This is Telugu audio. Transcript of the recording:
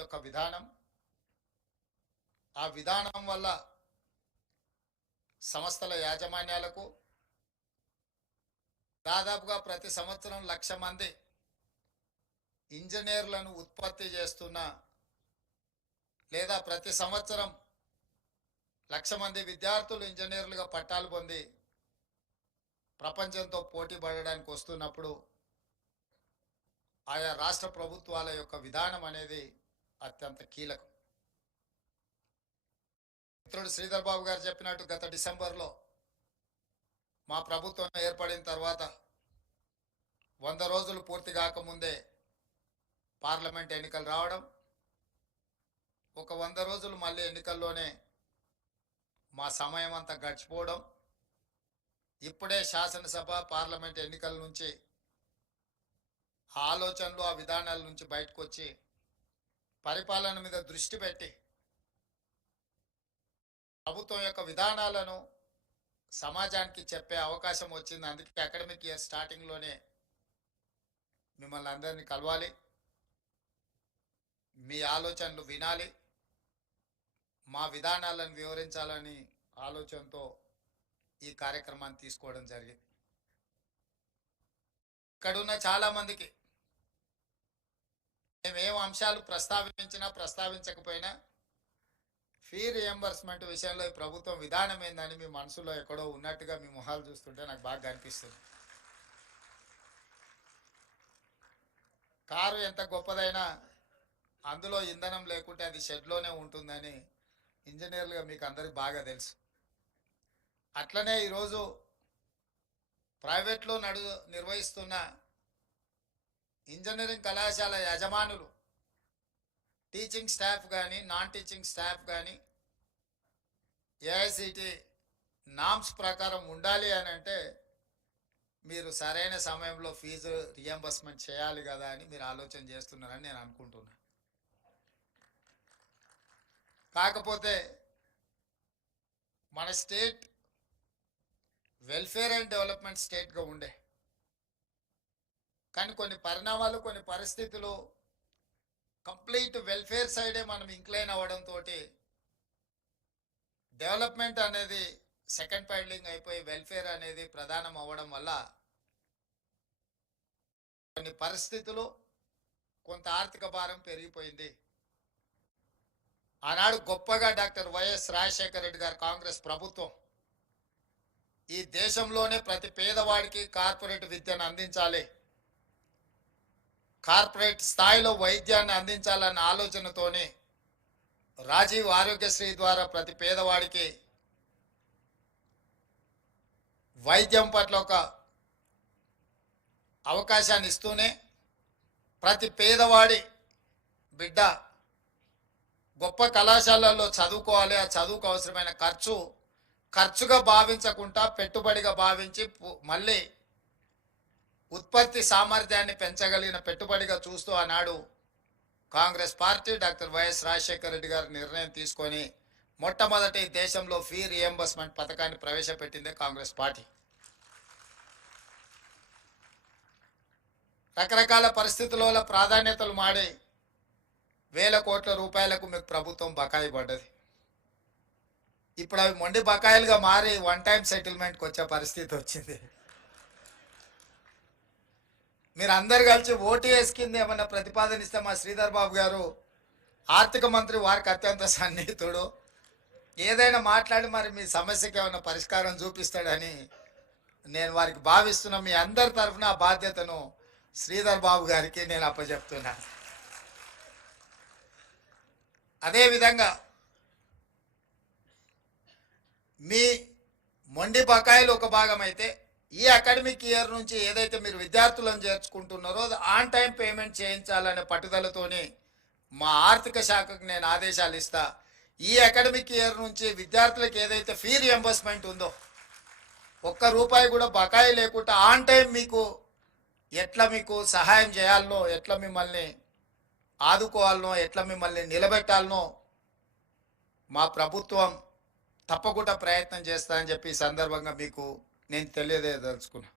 యొక్క విధానం, ఆ విధానం వల్ల సంస్థల యాజమాన్యాలకు దాదాపుగా ప్రతి సంవత్సరం 1,00,000 మంది ఇంజనీర్లను ఉత్పత్తి చేస్తున్న, లేదా ప్రతి సంవత్సరం 1,00,000 మంది విద్యార్థులు ఇంజనీర్లుగా పట్టాలు పొంది ప్రపంచంతో పోటీ పడడానికి వస్తున్నప్పుడు ఆయా రాష్ట్ర ప్రభుత్వాల యొక్క విధానం అనేది అత్యంత కీలకం. మిత్రుడు శ్రీధర్ బాబు గారు చెప్పినట్టు గత డిసెంబర్లో మా ప్రభుత్వం ఏర్పడిన తర్వాత 100 రోజులు పూర్తి కాకముందే పార్లమెంట్ ఎన్నికలు రావడం, ఒక 100 రోజులు మళ్ళీ ఎన్నికల్లోనే మా సమయం అంతా గడిచిపోవడం, ఇప్పుడే శాసనసభ పార్లమెంట్ ఎన్నికల నుంచి ఆ ఆలోచనలు ఆ విధానాల నుంచి బయటకు వచ్చి పరిపాలన మీద దృష్టి పెట్టి ప్రభుత్వం యొక్క విధానాలను సమాజానికి చెప్పే అవకాశం వచ్చింది. అందుకే అకాడమిక్ ఇయర్ స్టార్టింగ్లోనే మిమ్మల్ని అందరినీ కలవాలి, మీ ఆలోచనలు వినాలి, మా విధానాలను వివరించాలని ఆలోచనతో ఈ కార్యక్రమాన్ని తీసుకోవడం జరిగింది. ఇక్కడున్న చాలామందికి మేమేం అంశాలు ప్రస్తావించినా ప్రస్తావించకపోయినా ఫీ రియంబర్స్మెంట్ విషయంలో ఈ ప్రభుత్వం విధానం ఏందని మీ మనసులో ఎక్కడో ఉన్నట్టుగా మీ మొహాలు చూస్తుంటే నాకు బాగా అనిపిస్తుంది. కారు ఎంత గొప్పదైనా అందులో ఇంధనం లేకుంటే అది షెడ్లోనే ఉంటుందని ఇంజనీర్లుగా మీకు అందరికీ బాగా తెలుసు. అట్లనే ఈరోజు ప్రైవేట్లో నిర్వహిస్తున్న ఇంజనీరింగ్ కళాశాల యజమానులు, టీచింగ్ స్టాఫ్ కానీ నాన్ టీచింగ్ స్టాఫ్ కానీ ఏఐసిటి నామ్స్ ప్రకారం ఉండాలి అని అంటే మీరు సరైన సమయంలో ఫీజు రియంబర్స్మెంట్ చేయాలి కదా అని మీరు ఆలోచన చేస్తున్నారని నేను అనుకుంటున్నాను. కాకపోతే మన స్టేట్ వెల్ఫేర్ అండ్ డెవలప్మెంట్ స్టేట్గా ఉండే, కానీ కొన్ని పరిణామాలు కొన్ని పరిస్థితులు కంప్లీట్ వెల్ఫేర్ సైడే మనం ఇంక్లైన్ అవ్వడంతో డెవలప్మెంట్ అనేది సెకండ్ ప్యాడ్లింగ్ అయిపోయి వెల్ఫేర్ అనేది ప్రధానం అవ్వడం వల్ల కొన్ని పరిస్థితులు కొంత ఆర్థిక భారం పెరిగిపోయింది. ఆనాడు గొప్పగా డాక్టర్ వైఎస్ రాజశేఖర రెడ్డి గారు కాంగ్రెస్ ప్రభుత్వం ఈ దేశంలోనే ప్రతి పేదవాడికి కార్పొరేట్ విద్యను అందించాలి, కార్పొరేట్ స్థాయిలో వైద్యాన్ని అందించాలన్న ఆలోచనతోనే రాజీవ్ ఆరోగ్యశ్రీ ద్వారా ప్రతి పేదవాడికి వైద్యం పట్ల ఒక అవకాశాన్ని ఇస్తూనే ప్రతి పేదవాడి బిడ్డ గొప్ప కళాశాలల్లో చదువుకోవాలి, ఆ చదువుకు అవసరమైన ఖర్చుగా భావించకుండా పెట్టుబడిగా భావించి మళ్ళీ ఉత్పత్తి సామర్థ్యాన్ని పెంచగలిగిన పెట్టుబడిగా చూస్తూ ఆనాడు Congress party doctor YS Rajasekhara Reddy గారు నిర్ణయం తీసుకొని మొట్టమొదటి దేశంలో ఫీ రియంబర్స్మెంట్ పథకాన్ని ప్రవేశపెట్టిందే కాంగ్రెస్ పార్టీ. రకరకాల పరిస్థితుల వల్ల ప్రాధాన్యతలు మాడి వేల కోట్ల రూపాయలకు మీకు ప్రభుత్వం బకాయి పడ్డది. ఇప్పుడు అవి మొండి బకాయిలుగా మారి వన్ టైం సెటిల్మెంట్కి వచ్చే పరిస్థితి వచ్చింది. మీరు అందరు కలిసి ఓటీఎస్ కింద ఏమన్నా ప్రతిపాదన ఇస్తే మా శ్రీధర్ బాబు గారు ఆర్థిక మంత్రి, వారికి అత్యంత సన్నిహితుడు, ఏదైనా మాట్లాడి మరి మీ సమస్యకి ఏమైనా పరిష్కారం చూపిస్తాడని నేను వారికి భావిస్తున్నా. మీ అందరి తరఫున ఆ బాధ్యతను శ్రీధర్ బాబు గారికి నేను అప్పచెప్తున్నాను. అదేవిధంగా మీ మొండి బకాయిలు ఒక భాగం అయితే ఈ అకాడమిక్ ఇయర్ నుంచి ఏదైతే మీరు విద్యార్థులను చేర్చుకుంటున్నారో ఆన్ టైం పేమెంట్ చేయించాలనే పట్టుదలతోనే మా ఆర్థిక శాఖకు నేను ఆదేశాలు ఇస్తా. ఈ అకాడమిక్ ఇయర్ నుంచి విద్యార్థులకు ఏదైతే ఫీ రియంబర్స్మెంట్ ఉందో ₹1 కూడా బకాయి లేకుండా ఆన్ టైం మీకు ఎట్లా మీకు సహాయం చేయాలనో, ఎట్లా మిమ్మల్ని ఆదుకోవాలనో, ఎట్లా మిమ్మల్ని నిలబెట్టాలనో మా ప్రభుత్వం తప్పకుండా ప్రయత్నం చేస్తా అని చెప్పి ఈ సందర్భంగా మీకు నేను తెలియజేయదలుచుకున్నా.